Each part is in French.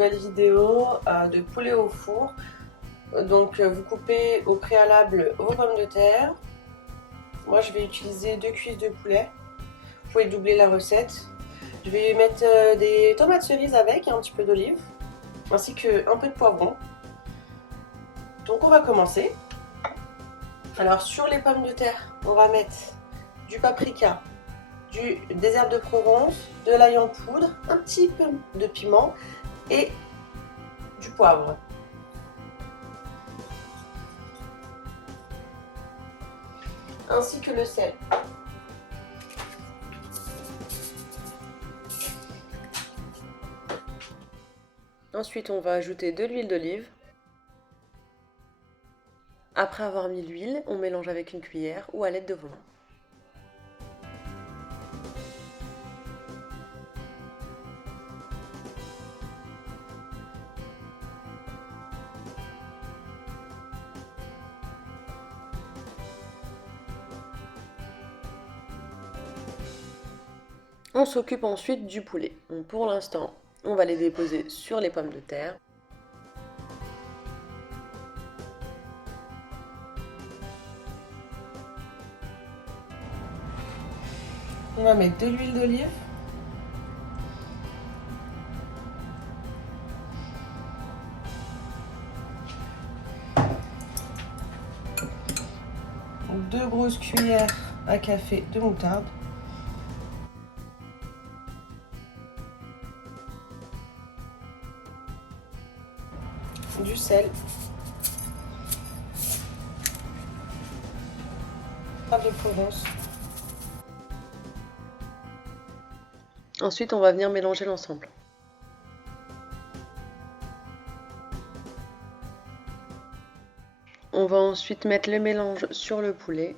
nouvelle vidéo de poulet au four. Donc vous coupez au préalable vos pommes de terre. Moi je vais utiliser 2 cuisses de poulet. Vous pouvez doubler la recette. Je vais mettre des tomates cerises avec et un petit peu d'olive, ainsi qu'un peu de poivron. Donc on va commencer. Alors sur les pommes de terre, on va mettre du paprika, des herbes de Provence, de l'ail en poudre, un petit peu de piment et du poivre. Ainsi que le sel. Ensuite, on va ajouter de l'huile d'olive. Après avoir mis l'huile, on mélange avec une cuillère ou à l'aide de vos mains. On s'occupe ensuite du poulet. Donc pour l'instant, on va les déposer sur les pommes de terre. On va mettre de l'huile d'olive. Deux grosses cuillères à café de moutarde. Du sel. De Provence. Ensuite, on va venir mélanger l'ensemble. On va ensuite mettre le mélange sur le poulet.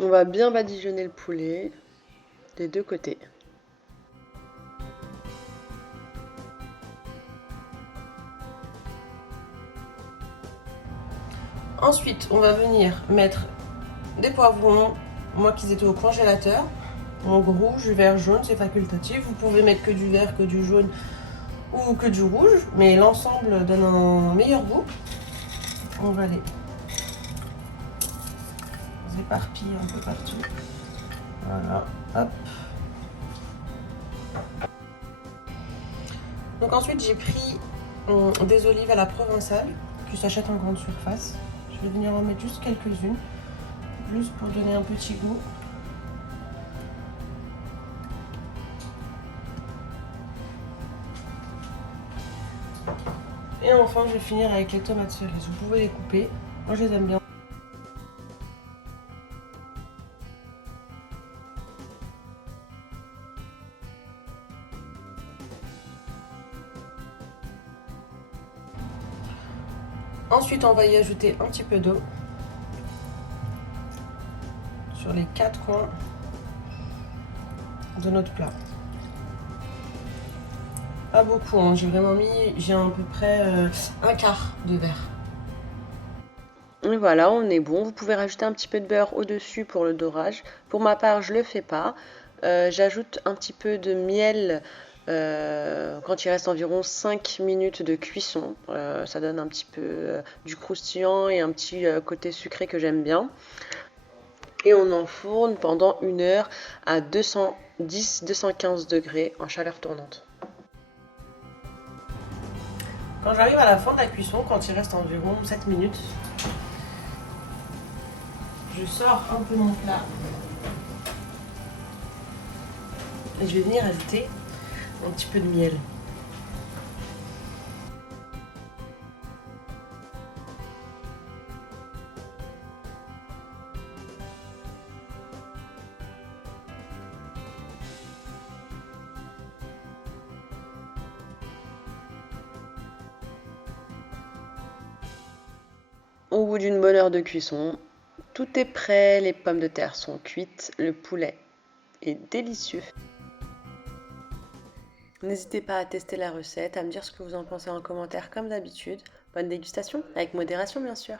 On va bien badigeonner le poulet des deux côtés. Ensuite, on va venir mettre des poivrons, moi qui étaient au congélateur. Donc rouge, vert, jaune, c'est facultatif. Vous pouvez mettre que du vert, que du jaune ou que du rouge, mais l'ensemble donne un meilleur goût. On va les éparpiller un peu partout. Voilà, hop. Donc ensuite, j'ai pris des olives à la provençale qui s'achètent en grande surface. Je vais venir en mettre juste quelques-unes, juste pour donner un petit goût. Et enfin, je vais finir avec les tomates cerises. Vous pouvez les couper. Moi, je les aime bien. Ensuite, on va y ajouter un petit peu d'eau sur les 4 coins de notre plat. Pas beaucoup, hein. J'ai à peu près un quart de verre. Et voilà, on est bon. Vous pouvez rajouter un petit peu de beurre au-dessus pour le dorage. Pour ma part, je le fais pas. J'ajoute un petit peu de miel quand il reste environ 5 minutes de cuisson. Ça donne un petit peu du croustillant et un petit côté sucré que j'aime bien. Et on enfourne pendant 1 heure à 210-215 degrés en chaleur tournante. Quand j'arrive à la fin de la cuisson, quand il reste environ 7 minutes, je sors un peu mon plat et je vais venir ajouter un petit peu de miel. Au bout d'une bonne heure de cuisson, tout est prêt, les pommes de terre sont cuites, le poulet est délicieux. N'hésitez pas à tester la recette, à me dire ce que vous en pensez en commentaire comme d'habitude. Bonne dégustation, avec modération bien sûr.